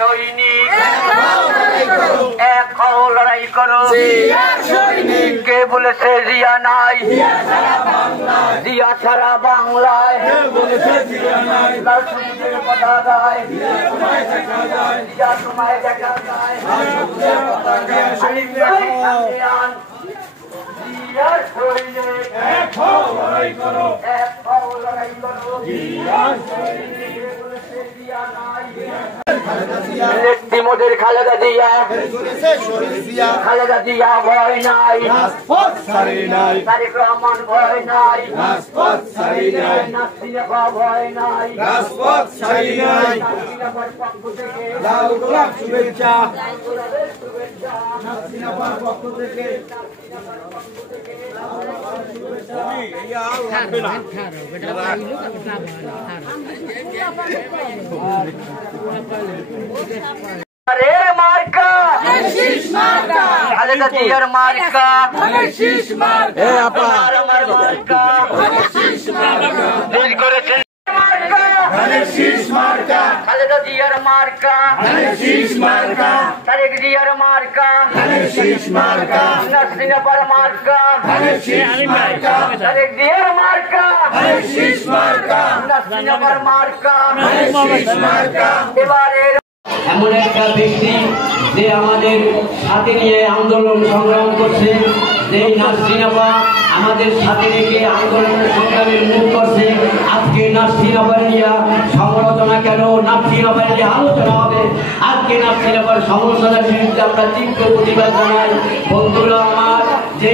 সৈনিক এক হও লড়াই করো কে বলেছে জিয়া নাই জিয়া ছাড়া বাংলায় লাল সবুজের কথা গায় জিয়া তোমায় দেখা যায় জিয়ার সৈনিক এক হও লড়াই করো মোদের খালেদা জিয়া ভয় নাই তারেক রহমান ভয় নাই নাসিরা ভয় নাই পক্ষ থেকে লাল গোলাপ শুভেচ্ছা পক্ষ থেকে মার্কা খালেদা জিয়ার মার্কা খালেদা জিয়ার মার্কা তারেক জিয়ার মার্কা নাসিরার মার্কা তারেক জিয়ার মার্কা নাসিরার মার্কা এবারে এমন একটা ব্যক্তি যে আমাদের সাথে নিয়ে আন্দোলন সংগ্রাম করছে, যে নাসরিন আপা আমাদের সাথে রেখে আন্দোলনের সংগ্রামের মুখ করছে। আজকে নাসরিন আপার নিয়ে সমালোচনা কেন, নাসরিন আপার নিয়ে আলোচনা হবে। আজকে নাসরিন আপার সমালোচনার বিরুদ্ধে আমরা তীব্র প্রতিবাদ জানাই। বন্ধুরা আমার, যে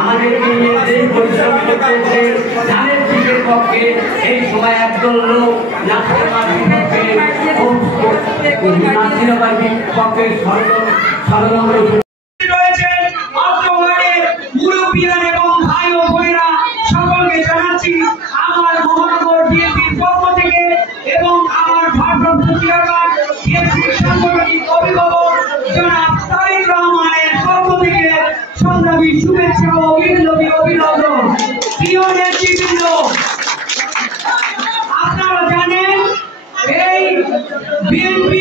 আমাদেরকে নিয়ে যে পরিশ্রম করতেছে ধানের দিকের পক্ষে, এই সময় একদল লোক নাসরিন আপার পক্ষে ষড়যন্ত্র রয়েছেন। মুরব্বিয়ান এবং ভাই ও বোনেরা সকলকে জানাচ্ছি আমার মহানগর বিএনপির পক্ষ থেকে এবং আমার ভারপ্রাপ্ত চেয়ারম্যান বিএনপির সাংগঠনিক অভিভাবক জনাব তারেক রহমানের পক্ষ থেকে সংগ্রামী শুভেচ্ছা ও বিপ্লবী অভিনন্দন। প্রিয় নেতৃবৃন্দ, আপনারা জানেন এই বিএনপি